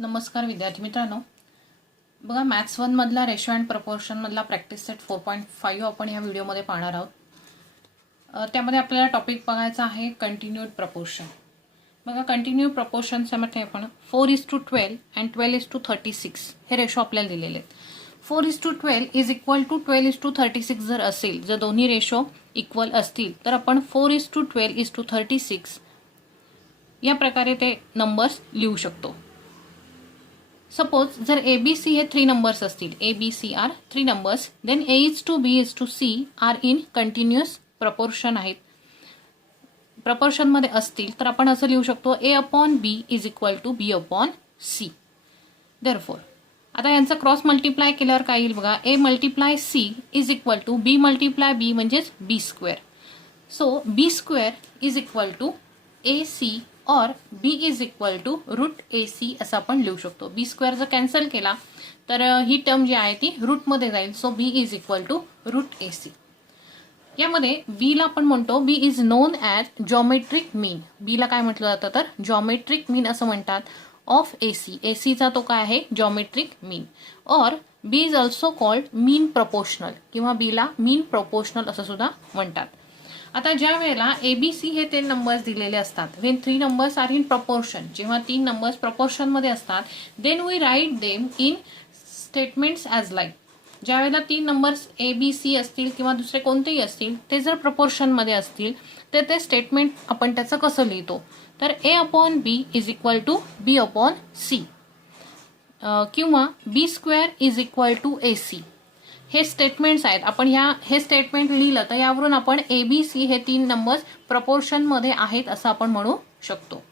नमस्कार विद्यार्थी मित्रांनो, बघा मॅथ्स 1 मधला रेशो अँड प्रपोर्शन मधला प्रॅक्टिस सेट 4.5 आपण ह्या व्हिडिओमध्ये पाहणार आहोत. त्यामध्ये आपल्याला टॉपिक बघायचा आहे कंटिन्यूड प्रपोर्शन. बघा कंटिन्यूड प्रपोर्शनमध्ये आपण 4:12 अँड 12:36 हे रेशो आपल्याला दिलेले आहेत. 4:12 इज इक्वल टू 12:36 जर असेल, जर दोन्ही रेशो इक्वल असतील तर आपण 4:12:36 या प्रकारे ते नंबर्स लिहू शकतो. सपोज जर ABC हे 3 नंबर्स असतील, ABC are 3 numbers, then A:2B:C are in continuous proportion आहेत, प्रपोर्शनमध्ये असतील तर आपण असं लिहू शकतो A/B is equal to B/C. Therefore आता यांचा क्रॉस मल्टिप्लाय केल्यावर काय येईल बघा, A multiply C is equal to B multiply B म्हणजेच B². So B² is equal to AC और B is equal to √AC असं आपण लिहू शकतो. B² जर कॅन्सल केला तर ही टर्म जी आहे ती रूटमध्ये जाईल. So B is equal to √AC. यामध्ये B ला आपण म्हणतो B is known as geometric mean. B ला काय म्हटलं जातं तर जॉमेट्रिक मीन असं म्हणतात ऑफ AC. AC चा तो काय आहे जॉमेट्रिक मीन. और B is also called mean proportional किंवा B ला मीन प्रपोर्शनल असं सुद्धा म्हणतात. आता ज्या वेळेला ABC हे 3 नंबर्स दिलेले असतात, when 3 numbers are in proportion, जेव्हा 3 नंबर्स प्रपोर्शनमध्ये असतात, then we write them in statements as like. ज्या वेळेला 3 नंबर्स ABC असतील किंवा दुसरे कोणतेही असतील, ते जर प्रपोर्शनमध्ये असतील तर ते स्टेटमेंट आपण त्याचं कसं लिहितो तर A/B is equal to B/C किंवा B² is equal to AC. हे स्टेटमेंट्स आहेत. आपण हे स्टेटमेंट लिहिलं तर यावरून आपण ABC हे 3 नंबर्स प्रपोर्शनमध्ये आहेत असं आपण म्हणू शकतो.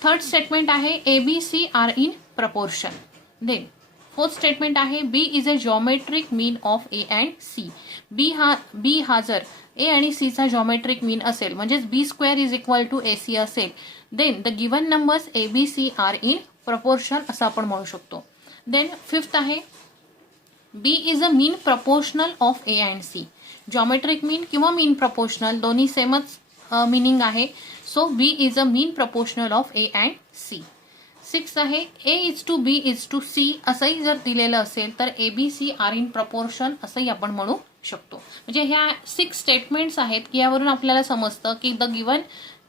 थर्ड स्टेटमेंट आहे ABC are in proportion. Then fourth statement आहे B is a geometric mean of A and C. B हा जर A आणि C चा जॉमेट्रिक मीन असेल म्हणजेच B² is equal to AC असेल, then the given numbers ABC are in proportion असं आपण म्हणू शकतो. देन फिफ्थ आहे B is a mean proportional of A and C. Geometric mean किंवा मीन प्रपोर्शनल दोन्ही सेमच मिनिंग आहे. So B is a mean proportional of A and C. Sixth आहे A:2B:C असंही जर दिलेलं असेल तर ABC आर इन प्रपोर्शन असंही आपण म्हणू शकतो. म्हणजे ह्या 6 स्टेटमेंट्स आहेत की यावरून आपल्याला समजतं की द गिवन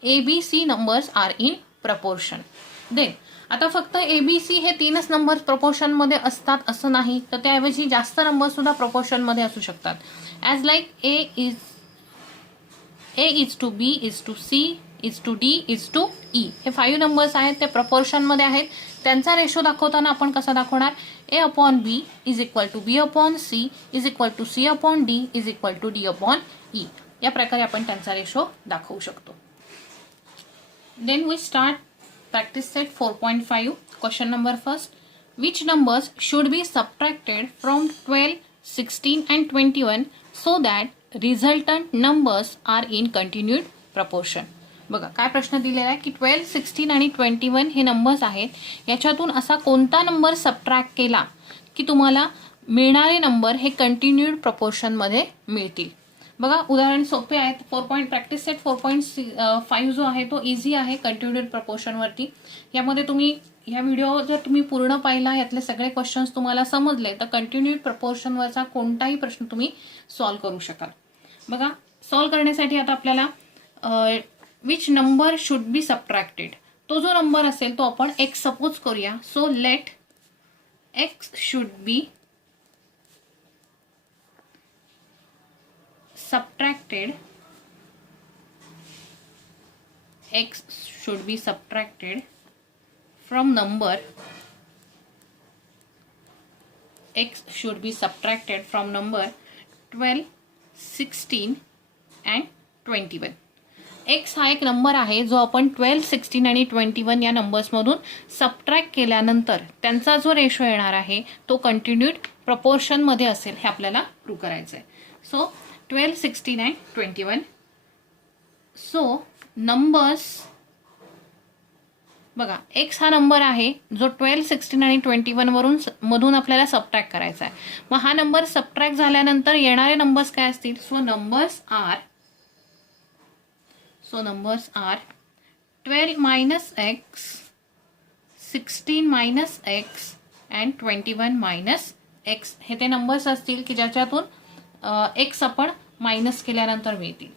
ABC नंबर्स आर इन प्रपोर्शन. देन आता फक्त ABC हे 3च नंबर प्रपोर्शनमध्ये असतात असं नाही, तर त्याऐवजी जास्त नंबर सुद्धा प्रपोर्शनमध्ये असू शकतात. ॲज लाईक A:2B:C:D:E हे 5 नंबर्स आहेत, ते प्रपोर्शनमध्ये आहेत. त्यांचा रेशो दाखवताना आपण कसा दाखवणार A/B is equal to B/C is equal to C/D is equal to D/E. या प्रकारे आपण त्यांचा रेशो दाखवू शकतो. Then we start practice set 4.5. Question number first. Which numbers should be subtracted from 12, 16 and 21 so that resultant numbers are in continued proportion? बघा काय प्रश्न दिलेला आहे की 12, 16 आणि 21 हे नंबर्स आहेत, याच्यातून असा कोणता नंबर सबट्रॅक्ट केला की तुम्हाला मिळणारे नंबर हे कंटिन्यूड प्रपोर्शनमध्ये मिळतील. बघा उदाहरण सोपे आहेत. प्रॅक्टिस सेट 4.5 जो आहे तो इझी आहे कंटिन्यूड प्रपोर्शनवरती. यामध्ये तुम्ही ह्या व्हिडिओ जर तुम्ही पूर्ण पाहिला, यातले सगळे क्वेश्चन्स तुम्हाला समजले तर कंटिन्यूड प्रपोर्शनवरचा कोणताही प्रश्न तुम्ही सॉल्व्ह करू शकाल. बघा सॉल्व्ह करण्यासाठी आता आपल्याला विच नंबर शुड बी सबट्रॅक्टेड, तो जो नंबर असेल तो आपण x सपोज करूया. So let x should be subtracted, x should be subtracted from number, x should be subtracted from number 12, 16 and 21. x हा एक नंबर आहे जो आपण 12, 16 आणि 21 या नंबर्समधून सबट्रॅक्ट केल्यानंतर त्यांचा जो रेशो येणार आहे तो कंटिन्यूड प्रपोर्शनमध्ये असेल हे आपल्याला प्रूव्ह करायचं आहे. So 12, 16 and 21. सो नंबर्स बघा x हा नंबर आहे जो 12, 16 आणि 21 मधून आपल्याला सबट्रॅक्ट करायचा आहे. मग हा नंबर सबट्रॅक्ट झाल्यानंतर येणारे नंबर्स काय असतील. So numbers are 12 - x, 16 minus x and 21 minus x हे ते नंबर्स असतील की ज्याच्यातून एक्स आपण मायनस केल्यानंतर मिळतील.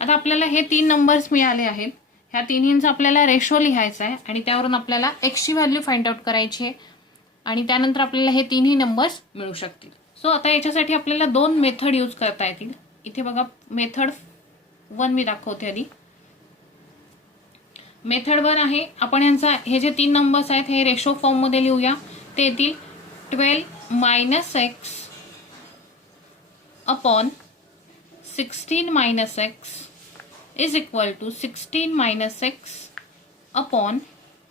आता आपल्याला हे 3 नंबर्स मिळाले आहेत. ह्या तिन्हींचा आपल्याला रेशो लिहायचा आहे आणि त्यावरून आपल्याला एक्सची व्हॅल्यू फाइंड आउट करायची आहे आणि त्यानंतर आपल्याला हे तिन्ही नंबर्स मिळू शकतील. सो आता याच्यासाठी आपल्याला 2 मेथड यूज करता येतील. इथे बघा मेथड 1 मी दाखवते आधी. मेथड 1 आहे, आपण यांचा हे जे 3 नंबर्स आहेत हे रेशो फॉर्ममध्ये लिहूया. ते येतील 12 minus x upon 16 minus x is equal to 16 minus x upon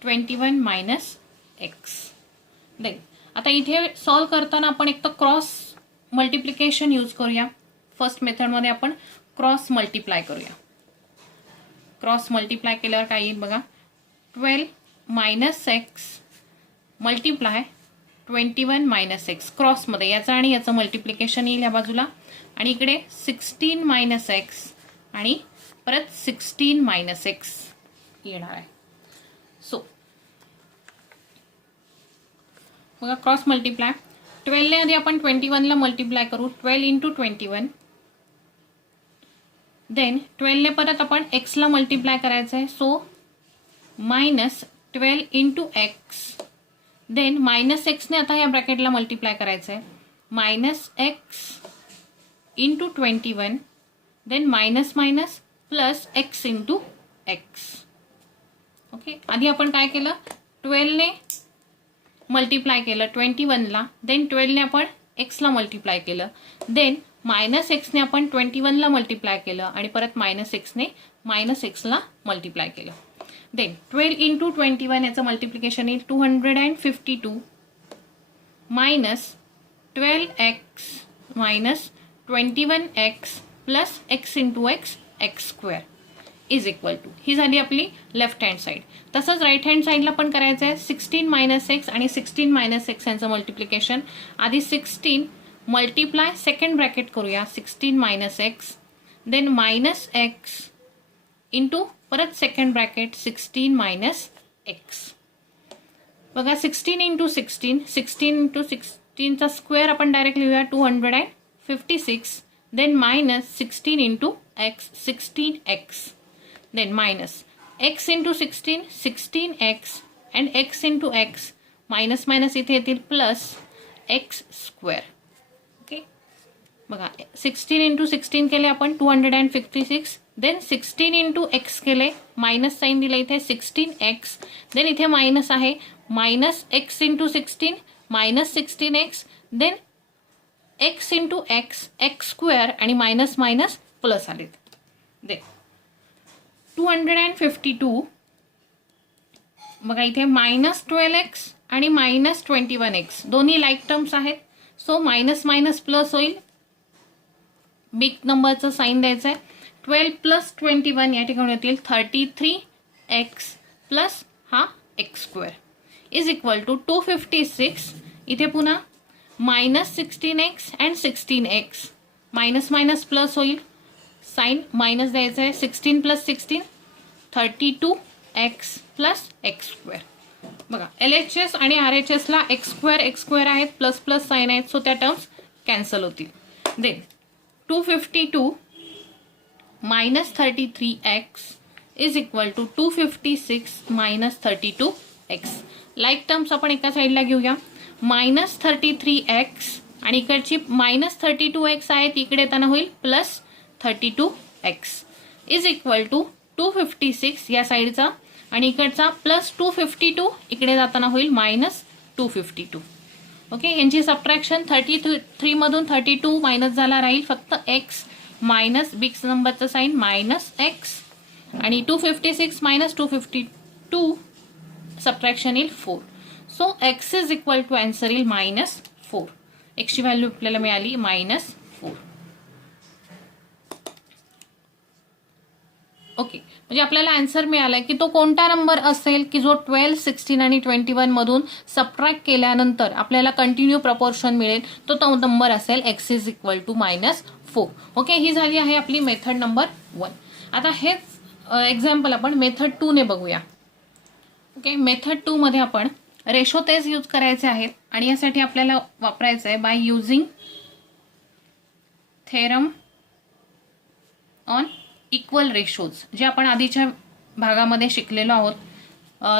21 minus x. Then आता इथे सॉल्व करताना आपण एक तर क्रॉस मल्टिप्लिकेशन यूज करूया. फर्स्ट मेथडमध्ये आपण क्रॉस मल्टिप्लाय करूया. क्रॉस मल्टिप्लाय केल्यावर काय येईल बघा. 12 minus x multiply 21 minus x क्रॉसमध्ये याचं आणि याचं मल्टिप्लिकेशन येईल या बाजूला आणि इकडे 16 मायनस एक्स आणि परत 16 मायनस एक्स येणार आहे. सो बघा क्रॉस मल्टिप्लाय 12 ने आधी आपण 21 ला मल्टिप्लाय करू. 12 इंटू 21 देन 12 ने परत आपण एक्स ला मल्टिप्लाय करायचं आहे. So minus 12 into x then minus एक्सने आता या ब्रॅकेटला मल्टिप्लाय करायचं आहे. Minus x into 21 then minus minus plus x into x. Okay आधी आपण काय केलं 12 ने मल्टिप्लाय केलं 21 ला देन 12 ने आपण एक्सला मल्टिप्लाय केलं देन मायनस एक्सने आपण 21 ला मल्टिप्लाय केलं आणि परत मायनस एक्सने मायनस एक्सला मल्टिप्लाय केलं. देन 12 इंटू 21 याचं मल्टिप्लिकेशन येईल 252 minus 12x minus 21x plus x into x x square is equal to ही झाली आपली लेफ्ट हँड साईड. तसंच राईट हँड साईडला पण करायचं आहे. 16 मायनस एक्स आणि 16 मायनस एक्स यांचं मल्टिप्लिकेशन आधी 16 मल्टिप्लाय सेकंड ब्रॅकेट करूया 16 minus x then minus x into परत सेकंड ब्रॅकेट 16 मायनस एक्स. बघा 16 इंटू 16 16 इंटू 16चा स्क्वेअर आपण डायरेक्ट लिहूया 256 then minus 16 into x 16x then minus x into 16 16x and x into x minus minus इथे येतील plus x square. Okay बघा 16 into 16 केले आपण 256 देन 16 इंटू एक्स केले मायनस साईन दिलं इथे 16x देन इथे मायनस आहे minus x into 16 minus 16x then x into x x square आणि मायनस मायनस प्लस आलेत. दे 252 बघा इथे मायनस 12x आणि मायनस 21x दोन्ही लाईक टर्म्स आहेत. सो मायनस मायनस प्लस होईल. बिग नंबरचं साईन द्यायचं आहे. 12 प्लस 21 या ठिकाणी होतील 33x प्लस हा x square is equal to 256. इथे पुन्हा minus 16x and 16x minus minus plus होईल. साइन मायनस द्यायचं आहे 16 plus 16 32x plus x square. बघा LHS आणि RHSला एक्स स्क्वेअर आहेत प्लस प्लस साइन आहेत सो त्या टर्म्स कॅन्सल होतील. Then 252 minus 33x is equal to 256 minus 32x. Like terms आपण एका साईडला घेऊया. मायनस 33x आणि इकडची मायनस 32x आहे तिकडे येताना होईल plus 32x is equal to 256 या साईडचा आणि इकडचा प्लस 252 इकडे जाताना होईल मायनस 252. ओके यांची सबट्रॅक्शन 33 मधून 32 मायनस झाला राहील फक्त x मायनस बिग नंबरचं साईन मायनस x आणि 256 मायनस 252 सबट्रॅक्शन येईल 4. So x is equal to answer येईल मायनस 4. एक्सची व्हॅल्यू आपल्याला मिळाली मायनस 4. ओके म्हणजे आपल्याला आन्सर मिळालाय की तो कोणता नंबर असेल की जो 12, 16 आणि 21 मधून सबट्रॅक्ट केल्यानंतर आपल्याला कंटिन्यू प्रपोर्शन मिळेल तो नंबर असेल x is equal to minus 4. Okay ही झाली आहे आपली मेथड नंबर 1. आता हेच एक्झाम्पल आपण मेथड 2 ने बघूया. ओके, मेथड 2 मध्ये आपण रेशो तेच यूज करायचे आहेत आणि यासाठी आपल्याला वापरायचं आहे bye using theorem on equal ratios, जे आपण आधीच्या भागामध्ये शिकलेलो आहोत.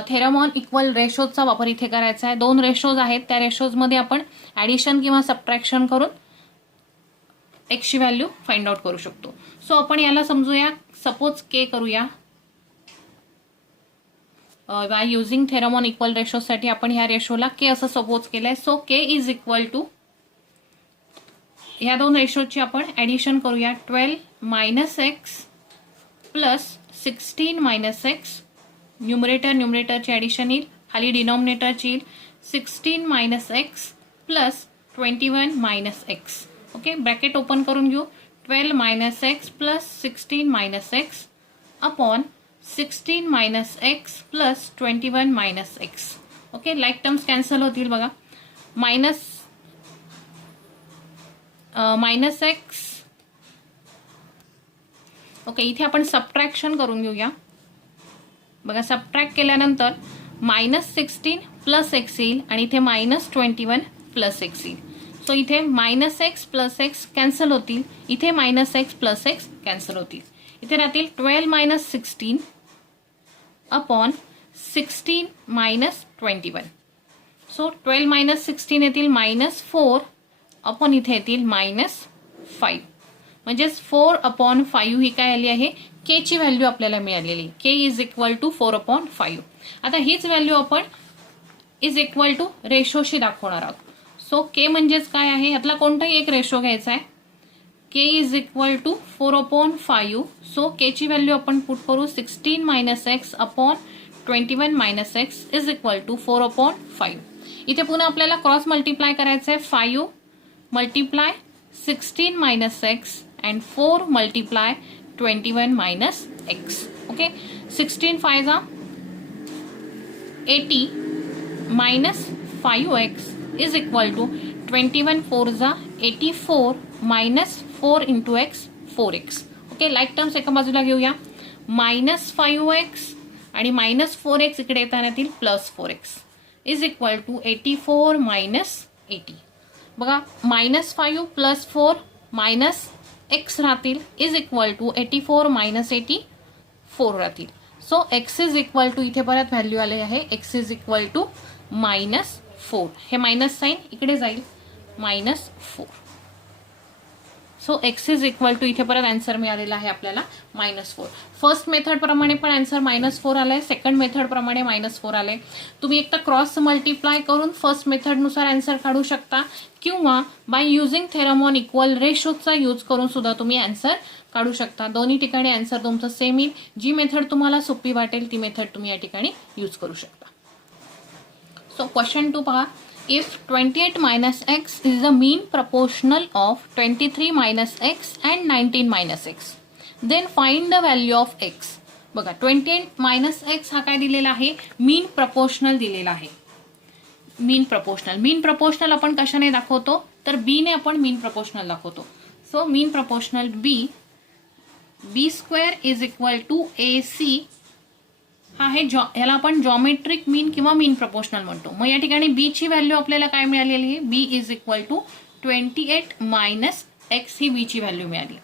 थेरम ऑन इक्वल रेशोजचा वापर इथे करायचा आहे. 2 रेशोज आहेत, त्या रेशोजमध्ये आपण ॲडिशन किंवा सबट्रॅक्शन करून एक्सची व्हॅल्यू फाइंड आउट करू शकतो. सो आपण याला समजूया. सपोज के करूया. By using theorem on equal रेशोसाठी आपण ह्या रेशोला के असं सपोज केलंय. So K is equal to, ह्या 2 रेशोची आपण ॲडिशन करूया. 12 minus x plus 16 minus x. न्यूमरेटरची ॲडिशन येईल, खाली डिनॉमिनेटरची येईल. 16 minus x plus 21 minus x. Okay, bracket open करून घेऊ. 12 minus x plus 16 minus x upon 16 minus x plus 21 minus x. Okay, like terms cancel होतील बघा. Minus x. ओके, इथे आपण सबट्रॅक्शन करून घेऊया. बघा, सबट्रॅक्ट केल्यानंतर मायनस 16 प्लस एक्स येईल आणि इथे मायनस 21 प्लस एक्स येईल. सो इथे minus x plus x cancel होतील, इथे minus x plus x cancel होतील. इथे राहतील 12 minus 16 upon 16 minus 21. So 12 minus 16 येतील मायनस 4 अपॉन इथे येतील मायनस 5. म्हणजेच 4 अपॉन 5 ही काय आली आहे, के ची व्हॅल्यू आपल्याला मिळालेली. के इज इक्वल टू 4 अपॉन 5. आता हीच व्हॅल्यू आपण इज इक्वल टू रेशोशी दाखवणार आहोत. सो के म्हणजेच काय आहे, यातला कोणताही एक रेशो घ्यायचा आहे. K is equal to 4 upon 5. So K ची व्हॅल्यू आपण पुट करू 16 minus x upon 21 minus x is equal to 4 upon 5. इथे पुन्हा आपल्याला क्रॉस मल्टिप्लाय करायचं आहे. 5 multiply 16 minus x and 4 multiply 21 minus x. Okay, 16 5 जा 80 minus 5x is equal to 21 4 जा 84 minus 4 into x 4x. Okay, like terms एका बाजूला घेऊया. मायनस 5x आणि मायनस 4x इकडे येताना येतील plus 4x is equal to 84 minus 80. बघा, मायनस 5 प्लस 4 मायनस एक्स राहतील इज इक्वल टू 84 मायनस 84 राहतील. So x is equal to, इथे परत व्हॅल्यू आले आहे, x is equal to minus 4. हे मायनस साईन इकडे जाईल, minus 4. So x is equal to, इथे परत आन्सर मिळालेला आहे आपल्याला मायनस 4. फर्स्ट मेथड प्रमाणे पण आन्सर मायनस 4 आलाय, सेकंड मेथड प्रमाणे मायनस 4 आले. तुम्ही एकदा क्रॉस मल्टिप्लाय करून फर्स्ट मेथडनुसार आन्सर काढू शकता किंवा by using theorem on equal रेशोचा यूज करून सुद्धा तुम्ही आन्सर काढू शकता. दोन्ही ठिकाणी आन्सर तुमचं सेम येईल. जी मेथड तुम्हाला सोपी वाटेल ती मेथड तुम्ही या ठिकाणी यूज करू शकता. सो क्वेश्चन 2 पहा. If 28 minus x is the mean proportional of 23 minus x and 19 minus x, then find the value of x. बघा, 28 minus x हा काय दिलेला आहे, मीन प्रपोर्शनल दिलेला आहे. मीन प्रपोर्शनल आपण कशाने दाखवतो, तर बी ने आपण मीन प्रपोर्शनल दाखवतो. So mean proportional B square is equal to AC हा आहे, याला आपण जॉमेट्रिक मीन किंवा मीन प्रपोर्शनल म्हणतो. मग या ठिकाणी बी ची व्हॅल्यू आपल्याला काय मिळालेली आहे, B is equal to 28 minus x ही बी ची व्हॅल्यू मिळाली.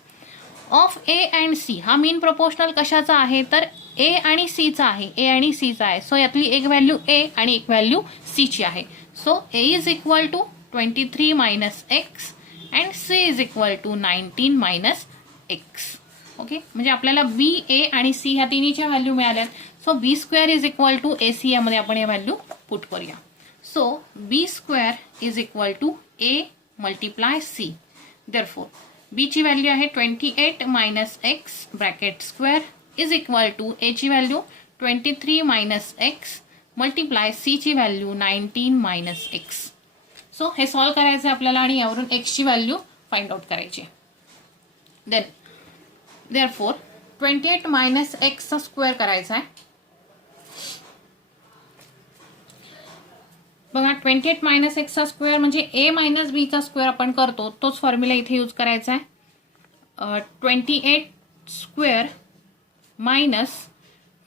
ऑफ ए अँड सी हा मीन प्रपोर्शनल कशाचा आहे, तर ए आणि सी चा आहे. ए आणि सी चा आहे. सो यातली एक व्हॅल्यू ए आणि एक व्हॅल्यू सी ची आहे. So A is equal to 23 minus x and C is equal to 19 minus x. Okay, म्हणजे आपल्याला बी, ए आणि सी ह्या तिन्हीच्या व्हॅल्यू मिळाल्यात. So B square is equal to AC यामध्ये आपण या व्हॅल्यू पुट करूया. So B square is equal to A multiply C. Therefore B ची व्हॅल्यू आहे 28 minus x bracket square is equal to A ची value 23 minus x multiply C ची value 19 minus x. So हे solve करायचं आहे आपल्याला आणि यावरून एक्स ची व्हॅल्यू फाइंड आउट करायची. देन देअरफॉर 28 मायनस एक्सचा स्क्वेअर करायचा आहे. बघा, 28 मायनस एक्सचा स्क्वेअर म्हणजे ए मायनस बीचा स्क्वेअर आपण करतो तोच फॉर्म्युला इथे यूज करायचा आहे. 28 square minus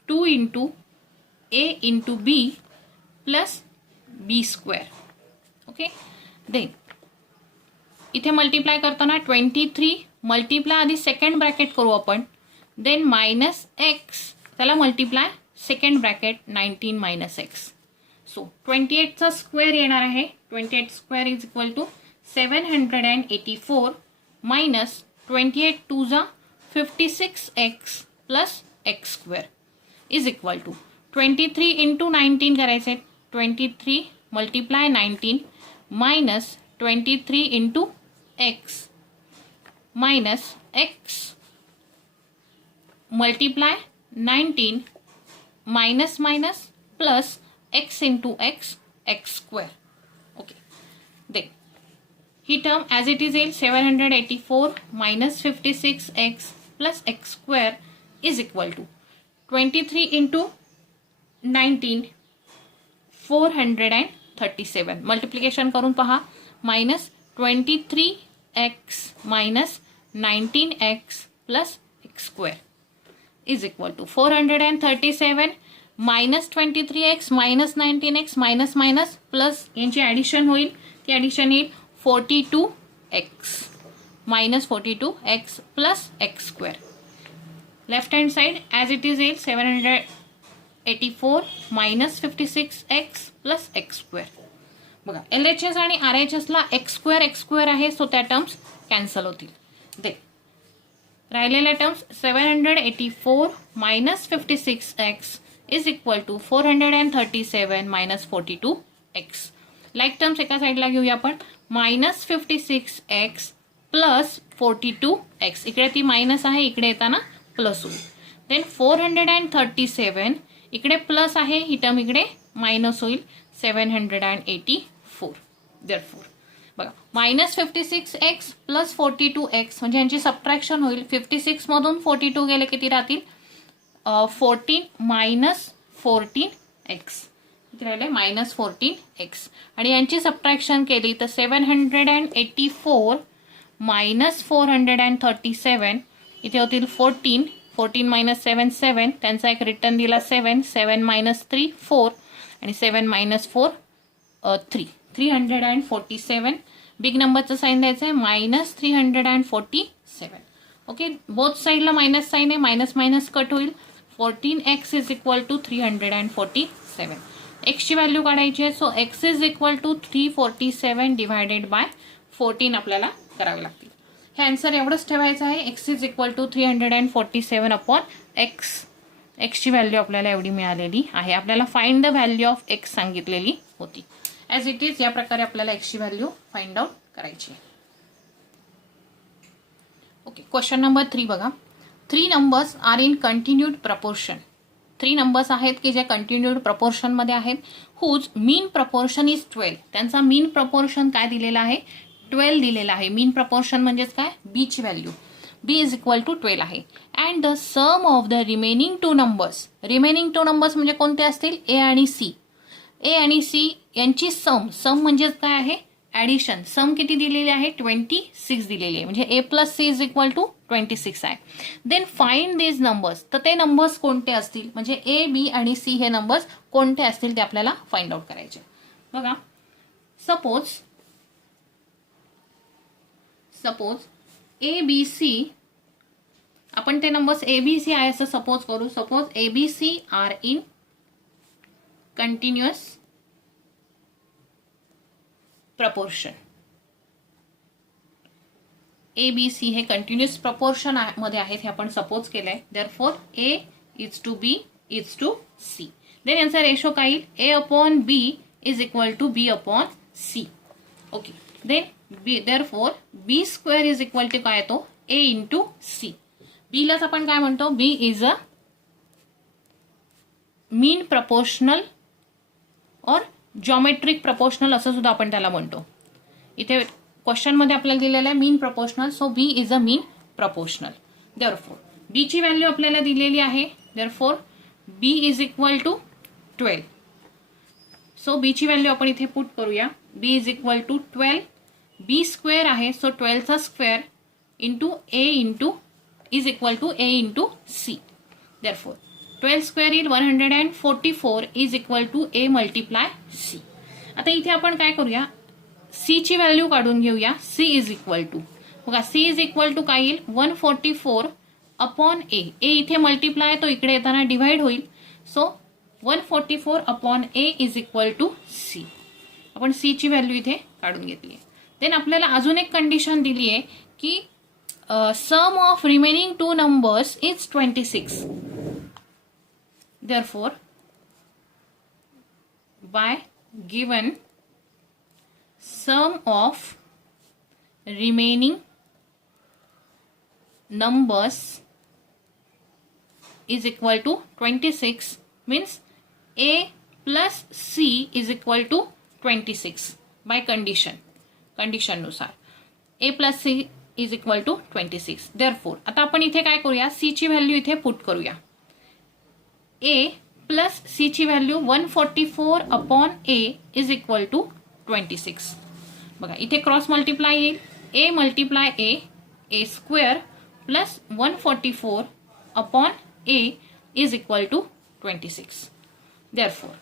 2 into A into B plus B square. Okay, then इथे मल्टिप्लाय करताना 23 मल्टिप्लाय आधी सेकंड ब्रॅकेट करू आपण, देन मायनस एक्स, त्याला multiply second bracket 19 minus x. So 28चा स्क्वेअर येणार आहे. 28 square is equal to 784 minus 28 two जा 56x plus x square is equal to 23 into 19 करायचे. 23 multiply 19 minus 23 into x minus x multiply 19 minus minus plus x into x x square. Okay, then ही term as it is येईल 784 minus 56x plus x square is equal to 23 into 19 437. Multiplication करून पहा. Minus 23x minus 19x plus x square is equal to 437 minus 23x minus 19x minus minus plus यांची addition होईल. ती addition येईल 42x minus 42x plus x square. Left hand side as it is येईल 784 minus 56x plus x square. बघा LHS आणि RHSला x square आहे, so त्या टर्म्स कॅन्सल होतील. दे राहिलेल्या terms 784 minus 56x is equal to 437 minus 42x. Like terms एका साईडला घेऊया आपण. मायनस 56x प्लस 42x, इकडे ती मायनस आहे, इकडे येताना प्लस होईल. देन 437 इकडे प्लस आहे, ही टर्म इकडे मायनस होईल 784. देअरफोर बघा मायनस 56x प्लस 42x म्हणजे यांची सबट्रॅक्शन होईल. 56 मधून 42 गेले किती राहतील 14 मायनस 14x, किती राहिले मायनस 14x. आणि यांची सबट्रॅक्शन केली तर 784 मायनस 437 इथे होतील 14 मायनस 7 7, त्यांचा एक रिटर्न दिला 7 मायनस 3 4 आणि 7 मायनस 4 3, 347. बिग नंबरचं साईन द्यायचं आहे मायनस 347. ओके, बोथ साईडला मायनस साईन आहे, मायनस मायनस कट होईल. 14x is equal to 347. एक्सची व्हॅल्यू काढायची आहे, so x is equal to 347 divided by 14 आपल्याला करावे लागतील. हे आन्सर एवढंच ठेवायचं आहे. x is equal to 347 upon x. एक्सची व्हॅल्यू आपल्याला एवढी मिळालेली आहे. आपल्याला find the value of x सांगितलेली होती. ॲज इट इज या प्रकारे आपल्याला एक्सची व्हॅल्यू फाइंड आउट करायची आहे. ओके, क्वेश्चन नंबर 3 बघा. 3 numbers are in continued proportion. 3 numbers आहेत की जे कंटिन्यूड प्रपोर्शनमध्ये आहेत. Whose mean proportion is 12. त्यांचा मीन प्रपोर्शन काय दिलेला आहे 12 दिलेला आहे. मीन प्रपोर्शन म्हणजेच काय बीची value b is equal to 12 आहे. And the sum of the remaining 2 numbers. Remaining 2 numbers म्हणजे कोणते असतील a आणि c. a आणि c यांची सम म्हणजेच काय आहे ॲडिशन. सम किती दिलेली आहे 26 दिलेली आहे, म्हणजे a plus c is equal to 26 आहे. Then find these numbers. तर ते नंबर्स कोणते असतील म्हणजे a b आणि c हे नंबर्स कोणते असतील ते आपल्याला फाइंड आउट करायचे. बघा सपोज ए बी सी, आपण ते नंबर्स ए बी सी आहे असं सपोज करू. Suppose A B C are in continuous proportion. A B C हे कंटिन्युअस प्रपोर्शन मध्ये आहेत हे आपण सपोज केलंय. Therefore A is to B is to C. Then यांचा रेशो काय येईल A upon B is equal to B upon C. Okay, then therefore B square is equal to काय येतो ए इंटू सी. बी लाच आपण काय म्हणतो बी इज अ मीन प्रपोर्शनल और जॉमेट्रिक प्रपोर्शनल असं सुद्धा आपण त्याला म्हणतो. इथे क्वेश्चन मध्ये आपल्याला दिलेलं आहे mean proportional, so B is a mean proportional. Therefore B ची व्हॅल्यू आपल्याला दिलेली आहे. Therefore B is equal to 12. So B ची व्हॅल्यू आपण इथे पुट करूया. B is equal to 12. B square आहे, सो 12चा square into A into is equal to A into C. Therefore 12 square येईल 144 is equal to A multiply C. आता इथे आपण काय करूया, सी ची व्हॅल्यू काढून घेऊया. सी इज इक्वल टू बघा, सी इज इक्वल टू काय येईल 144 अपॉन ए. ए इथे मल्टिप्लाय तो इकडे येताना डिवाइड होईल. So 144 upon A is equal to C. आपण सी ची व्हॅल्यू इथे काढून घेतली आहे. देन आपल्याला अजून एक कंडिशन दिली आहे की sum of remaining two numbers is 26. Therefore, by given sum of remaining numbers is equal to 26 means A plus C is equal to 26 by condition नुसार A plus C is equal to 26. Therefore, आता आपण इथे काय करूया, C ची value इथे put करूया. A plus C ची value 144 upon A is equal to 26. बघा इथे क्रॉस मल्टिप्लाय येईल. A multiply A square plus 144 upon A is equal to 26. Therefore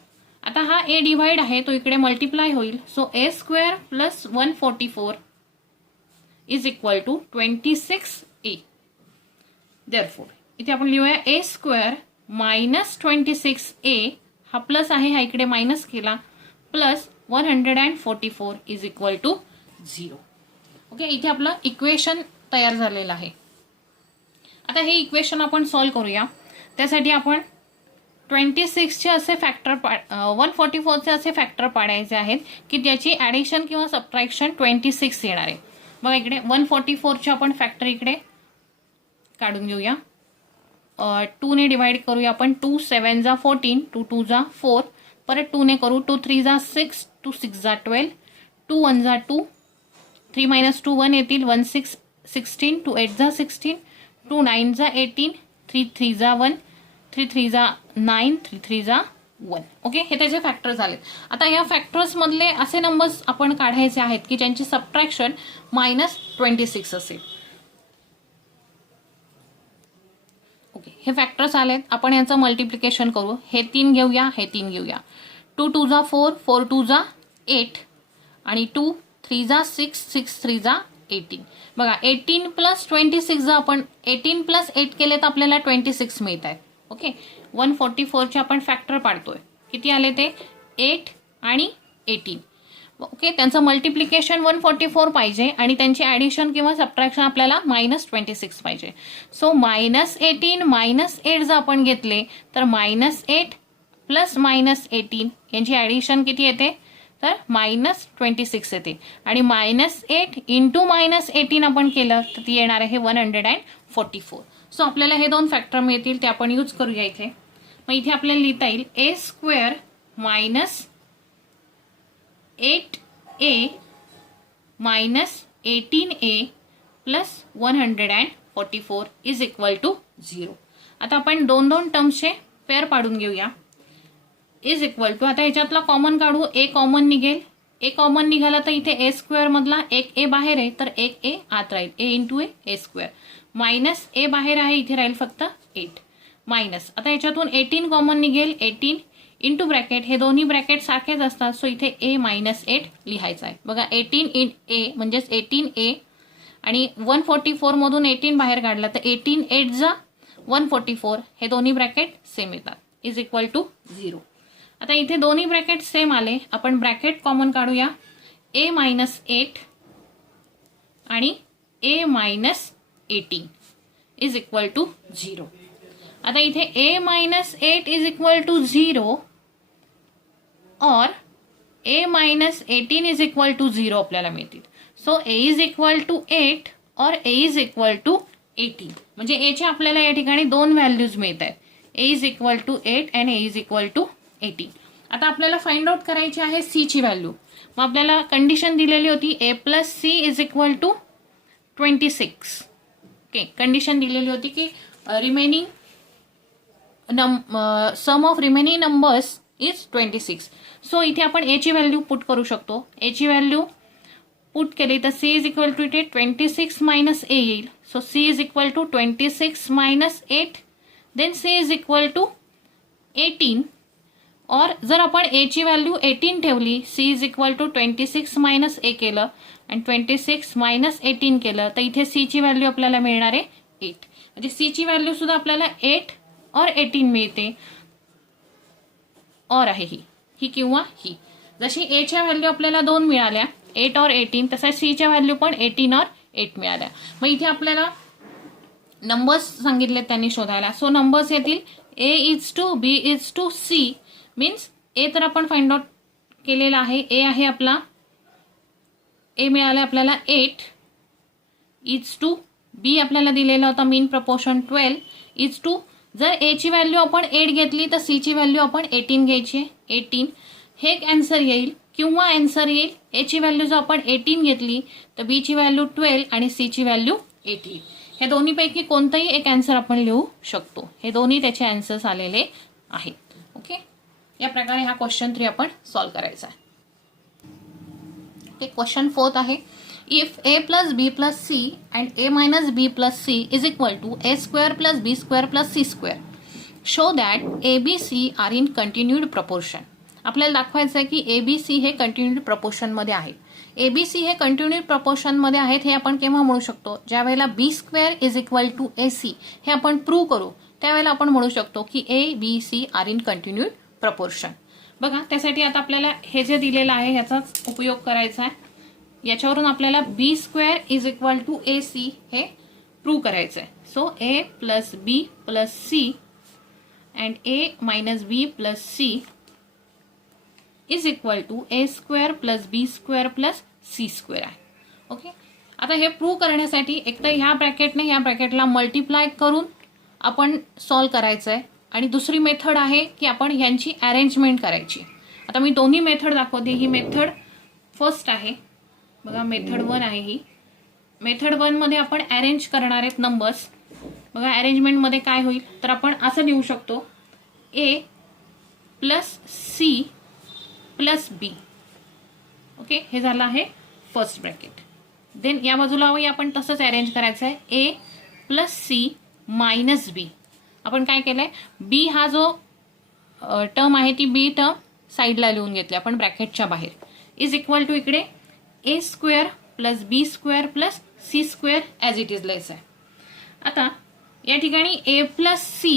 आता हा A डिवाइड आहे तो इकडे मल्टिप्लाय होईल. So A square plus 144 is equal to 26A. Therefore इथे आपण लिहूया A स्क्वेअर मायनस 26A, हा प्लस आहे हा इकडे मायनस केला, plus 144 is equal to 0. Okay, इथे आपलं इक्वेशन तयार झालेलं आहे. आता हे इक्वेशन आपण सॉल्व करूया. त्यासाठी आपण 26चे असे फॅक्टर 144चे असे फॅक्टर पाडायचे आहेत की त्याची ॲडिशन किंवा सबट्रॅक्शन 26 येणार आहे. बघा इकडे 144चे आपण फॅक्टर इकडे काढून घेऊया. 2 ने डिवाइड करूया आपण. 2 7 जा 14, 2 2 जा 4, परत 2 ने करू. 2 3 जा 6, 2 6 जा 12, 2 1 जा 2, 3 मायनस 2 1 येतील, 1 6 16, 2 8 जा 16, 2 9 जा 18, 3 3 जा 1, 3 3 जा 9, 3 3 जा 1. ओके, हे त्याचे फॅक्टर झालेत. आता या फॅक्टर्स मधले असे नंबर्स आपण काढायचे आहेत की ज्यांची सबट्रॅक्शन -26 असेल. ओके, हे फॅक्टर्स आलेत. आपण यांचं मल्टिप्लिकेशन करू. हे 3 घेऊया, हे 3 घेऊया. 2 2 जा 4, 4 2 जा 8 आणि 2 3 जा 6, 6 3 जा 18. बघा 18 प्लस 26 जा आपण 18 प्लस 8 केले तर आपल्याला 26 मिळत आहेत. ओके, 144चे आपण फॅक्टर पाडतोय. किती आले ते 8 आणि 18. ओके, त्यांचं मल्टिप्लिकेशन 144 पाहिजे आणि त्यांची ॲडिशन किंवा सबट्रॅक्शन आपल्याला -26 पाहिजे. सो -18 -8 जर आपण घेतले तर -8 प्लस -18 यांची ॲडिशन किती येते तर -26 येते आणि -8 इंटू -18 आपण केलं तर ती येणार आहे 144. सो आपल्याला हे 2 फॅक्टर मिळतील ते आपण यूज करूया इथे. मग इथे आपल्याला लिहिता येईल A square minus 8A minus 18A plus 144 is equal to 0. आता आपण 2 टर्म्सचे पेअर पाडून घेऊया. इज इक्वल टू आता ह्याच्यातला कॉमन काढू. A कॉमन निघेल. A कॉमन निघाला तर इथे A स्क्वेअर मधला एक A बाहेर आहे तर एक A आत राहील. A into A square minus A बाहेर आहे इथे राहील फक्त 8 मायनस. आता याच्यातून 18 कॉमन निघेल. 18 इंटू ब्रॅकेट, हे दोन्ही ब्रॅकेट सारखेच असतात सो इथे A मायनस 8 लिहायचं आहे. बघा 18 इन A म्हणजेच 18A आणि 144 मधून 18 बाहेर काढला तर 18 8 जा 144, हे दोन्ही ब्रॅकेट सेम येतात इज इक्वल टू 0. आता इथे दोन्ही ब्रॅकेट सेम आले. आपण ब्रॅकेट कॉमन काढूया. A मायनस 8 आणि A minus 18 is equal to 0. आता इथे A minus 8 is equal to 0 और A minus 18 is equal to 0 आपल्याला मिळतील. So A is equal to 8 और A इज इक्वल टू 18. म्हणजे A चे आपल्याला या ठिकाणी 2 व्हॅल्यूज मिळत आहेत. A इज इक्वल टू 8 आणि A इज इक्वल टू 18. आता आपल्याला फाइंड आउट करायची आहे C ची व्हॅल्यू. मग आपल्याला कंडिशन दिलेली होती A plus C is equal to 26. Okay, condition दिलेली होती की remaining sum of remaining numbers is 26. So इथे आपण A ची व्हॅल्यू पुट करू शकतो. A ची व्हॅल्यू पुट केली तर C इज इक्वल टू इथे 26 मायनस A येईल. So C is equal to 26 minus 8 then C is equal to 18, और जर आपण ए ची व्हॅल्यू 18 ठेवली, C is equal to 26 minus A केलं आणि 26 मायनस 18 केलं, तर इथे सी ची व्हॅल्यू आपल्याला मिळणार आहे 8. म्हणजे सी ची व्हॅल्यू सुद्धा आपल्याला 8 और 18 मिळते. और आहे ही किंवा ही. जशी ए च्या व्हॅल्यू आपल्याला 2 मिळाल्या 8 और 18, तसा सी च्या व्हॅल्यू पण 18 और 8 मिळाल्या. मग इथे आपल्याला नंबर्स सांगितले त्यांनी शोधायला. सो नंबर्स येतील A is to B is to C, means A तर आपण फाइंड आउट केलेला आहे. ए आहे आपला, ए मिळाला आपल्याला 8 इज टू बी आपल्याला दिलेला होता मीन प्रपोर्शन 12 इज टू. जर ए ची व्हॅल्यू आपण 8 घेतली तर सी ची व्हॅल्यू आपण 18 घ्यायची, 18. हे एक आन्सर येईल. किंवा आन्सर येईल ए ची व्हॅल्यू जर आपण 18 घेतली तर बी ची व्हॅल्यू 12 आणि सी ची व्हॅल्यू 8. हे दोन्हीपैकी कोणतंही एक आन्सर आपण लिहू शकतो. हे दोन्ही त्याचे आन्सर्स आलेले आहेत. ओके, या प्रकारे हा क्वेश्चन 3 आपण सॉल्व्ह करायचा आहे. क्वेश्चन 4 आहे, if A plus B plus C and A minus B plus C is equal to A square plus B square plus C square, show that A B C are in continued proportion. आपल्याला दाखवायचं आहे की A B C हे continued प्रपोर्शनमध्ये आहेत. ए B C हे continued प्रपोर्शनमध्ये आहेत हे आपण केव्हा म्हणू शकतो, ज्या वेळेला B square is equal to A C हे आपण प्रूव्ह करू, त्यावेळेला आपण म्हणू शकतो की A B C are in continued proportion. बघा, त्यासाठी आता आपल्याला हे जे दिलेलं आहे ह्याचाच उपयोग करायचा आहे. याच्यावरून आपल्याला B square is equal to A C हे प्रूव्ह करायचं आहे. So A plus B plus C and A minus B plus C is equal to A square plus B square plus C square आहे. Okay, आता हे prove करण्यासाठी एक तर ह्या ब्रॅकेटने ह्या ब्रॅकेटला मल्टिप्लाय करून आपण सॉल्व्ह करायचं आहे, आणि दुसरी मेथड आहे की आपण ह्यांची अरेंजमेंट करायची. आता मी दोन्ही मेथड दाखवते. ही मेथड फर्स्ट आहे बघा, मेथड 1 आहे ही. मेथड 1 मध्ये आपण अरेंज करणार आहेत नंबर्स. बघा, अरेंजमेंटमध्ये काय होईल तर आपण असं लिहू शकतो, ए प्लस सी प्लस बी. ओके, हे झालं आहे फर्स्ट ब्रॅकेट. देन या बाजूलाही आपण तसंच अरेंज करायचं आहे, ए प्लस सी मायनस बी. आपण काय केलंय, बी हा जो टर्म आहे ती बी टर्म साईडला लिहून घेतली आपण ब्रॅकेटच्या बाहेर, इज इक्वल टू इकडे A square plus B square plus C square as it is लिहायचं आहे. आता या ठिकाणी ए प्लस सी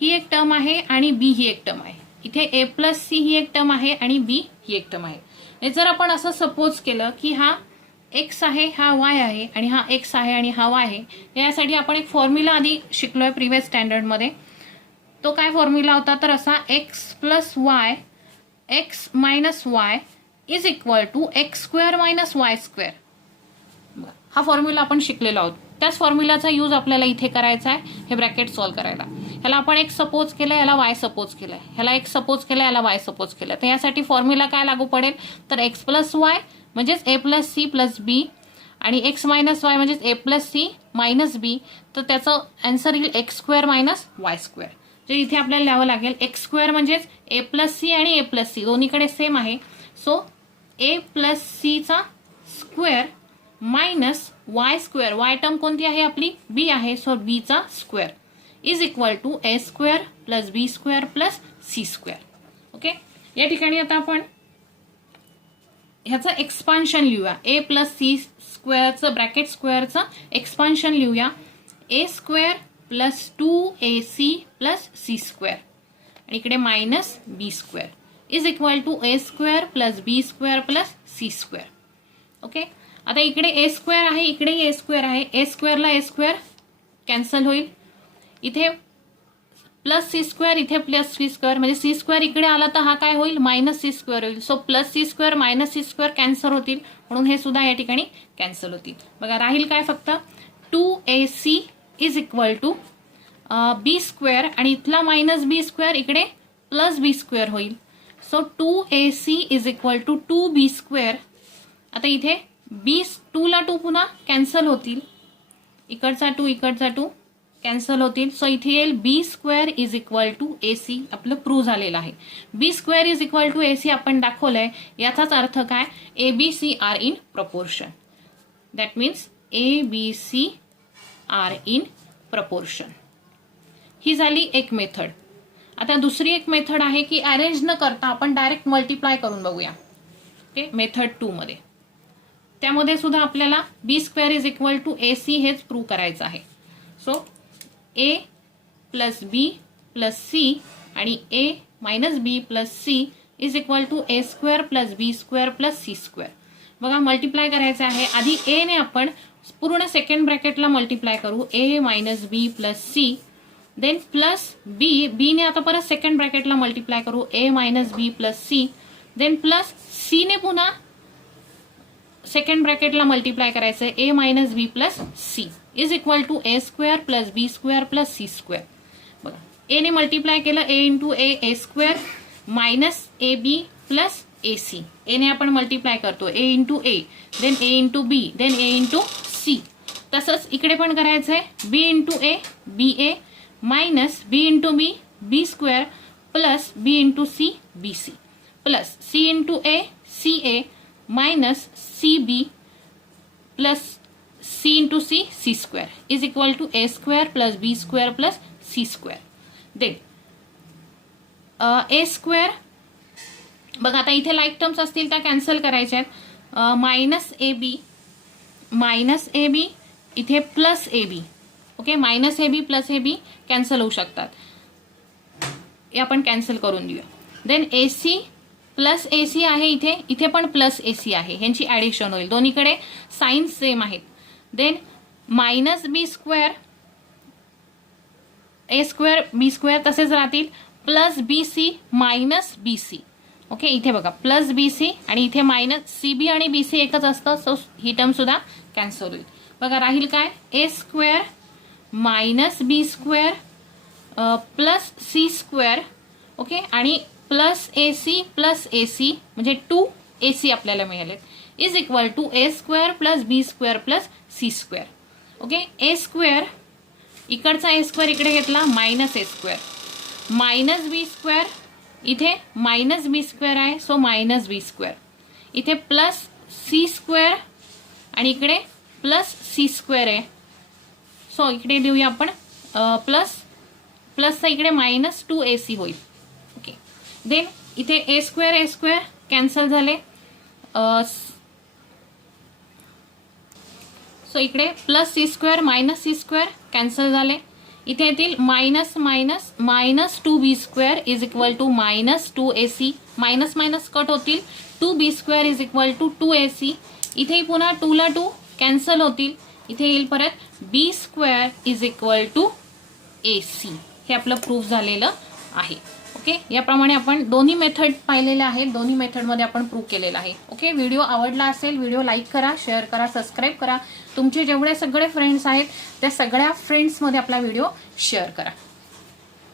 ही एक टर्म आहे आणि बी ही एक टर्म आहे. इथे ए प्लस सी ही एक टर्म आहे आणि बी ही एक टर्म आहे. जर आपण असं सपोज केलं की हा एक्स आहे, हा वाय आहे, आणि हा एक्स आहे आणि हा वाय आहे, यासाठी आपण एक फॉर्म्युला आधी शिकलोय प्रिव्हियस स्टँडर्डमध्ये. तो काय फॉर्म्युला होता तर असा, x plus y x minus y is equal to x square minus Y square. हा फॉर्म्युला आपण शिकलेलो आहोत. त्याच फॉर्म्युलाचा यूज आपल्याला इथे करायचा आहे हे ब्रॅकेट सॉल्व्ह करायला. ह्याला आपण एक्स सपोज केलं, याला वाय सपोज केलं, ह्याला एक्स सपोज केलं, याला वाय सपोज केलं. तर यासाठी फॉर्म्युला काय लागू पडेल तर एक्स प्लस वाय म्हणजेच ए प्लस सी प्लस बी, आणि एक्स मायनस वाय म्हणजेच ए प्लस सी मायनस बी. तर त्याचं आन्सर येईल x square minus Y square. जे इथे आपल्याला लिहावं लागेल, एक्स स्क्वेअर म्हणजेच ए प्लस सी आणि ए प्लस सी दोन्हीकडे सेम आहे. सो ए प्लस सीचा square minus Y square, Y term कोणती आहे आपली बी आहे, सो बीचा square is equal to A square plus B square plus C square. Okay, या ठिकाणी आता आपण ह्याचं एक्सपान्शन लिहूया. ए प्लस सी स्क्वेअरचं ब्रॅकेट स्क्वेअरचं एक्सपान्शन लिहूया. A square plus 2ac plus C square आणि इकडे minus B square is equal to A square plus B square plus C square. Okay, आता इकडे ए स्क्वेअर आहे, इकडेही ए स्क्वेअर आहे. ए स्क्वेअरला ए स्क्वेअर कॅन्सल होईल. इथे प्लस सी स्क्वेअर, इथे प्लस सी स्क्वेअर, म्हणजे सी स्क्वेअर इकडे आला तर हा काय होईल मायनस सी स्क्वेअर होईल. So plus C square minus C square cancel होतील, म्हणून हे सुद्धा या ठिकाणी कॅन्सल होतील. बघा, राहील काय फक्त 2ac is equal to B square, आणि इथला मायनस बी स्क्वेअर इकडे प्लस बी स्क्वेअर होईल. So 2ac is equal to 2b square. आता इथे बी 2 ला 2 पुन्हा कॅन्सल होतील, इकडचा 2 इकडचा 2 कॅन्सल होतील. सो इथे येईल B square is equal to AC. आपलं प्रूव्ह झालेलं आहे. B square is equal to AC आपण दाखवलंय. याचाच अर्थ काय, A B C are in proportion. That means A B C are in proportion. ही झाली एक मेथड. आता दुसरी एक मेथड आहे की अरेंज न करता आपण डायरेक्ट मल्टिप्लाय करून बघूया. ओके, मेथड 2 मध्ये. त्यामध्ये सुद्धा आपल्याला B square is equal to A C हेच प्रूव्ह करायचं आहे. So A plus B plus C आणि A minus B plus C is equal to A square plus B square plus C square. बघा multiply करायचं आहे. आधी ए ने आपण पूर्ण सेकंड ब्रॅकेटला मल्टिप्लाय करू. A minus B plus C, then plus B, B ने आता परत सेकंड ब्रॅकेटला मल्टिप्लाय करू. A minus B plus C, then plus C ने पुन्हा सेकंड ब्रॅकेटला मल्टिप्लाय करायचं आहे. A minus B plus C is equal to A square plus B square plus C square. बघा ए ने मल्टिप्लाय केलं, A into A square minus A B plus A C. A ने आपण multiply करतो, A into A, then A into B, then A into C. तसंच इकडे पण करायचं आहे. B into A B A minus B into B B square plus B into C B C plus C into A C A minus C B plus C into C C square is equal to A square plus B square plus C square. Then A square, बघा आता इथे like terms असतील त्या cancel करायच्या आहेत. Minus A B इथे plus A B. Okay, minus A B plus A B cancel होऊ शकतात, हे आपण कॅन्सल करून देऊया. Then A C plus A C आहे इथे, इथे पण प्लस ए सी आहे, ह्यांची ॲडिशन होईल. दोन्हीकडे साईन सेम आहेत. Then minus B square A square B square तसेच राहतील, plus B C minus B C. Okay, इथे बघा प्लस बी सी आणि इथे मायनस सी बी आणि बी सी एकच असतं, सो ही टर्म सुद्धा कॅन्सल होईल. बघा राहील काय, A square minus B square plus C square. Okay, आणि प्लस ए सी म्हणजे 2 ए सी आपल्याला मिळाले is equal to A square plus B square plus C square. Okay, A square इकडचा ए स्क्वेअर इकडे घेतला, minus A square minus B square, इथे minus B square आहे so minus B square, इथे plus C square आणि इकडे plus C square आहे, so इकडे लिहूया आपण प्लसचा इकडे मायनस 2 ए सी होईल. ओके, देन इथे ए स्क्वेअर कॅन्सल झाले, सो इकडे plus C square minus C square cancel झाले. इथे येतील minus minus minus 2 B square is equal to minus 2 A C, minus minus cut होतील, 2 B square is equal to 2 A C. इथे पुन्हा 2 ला 2 cancel होतील, इथे येईल परत B square is equal to A C. हे आपलं प्रूफ झालेलं आहे. ओके, याप्रमाणे आपण दोन्ही मेथड पाहिलेल्या आहेत, दोन्ही मेथडमध्ये आपण प्रूव्ह केलेलं आहे. ओके, व्हिडिओ आवडला असेल व्हिडिओ लाईक करा, शेअर करा, सबस्क्राईब करा. तुमचे जेवढे सगळे फ्रेंड्स आहेत त्या सगळ्या फ्रेंड्समध्ये आपला व्हिडिओ शेअर करा.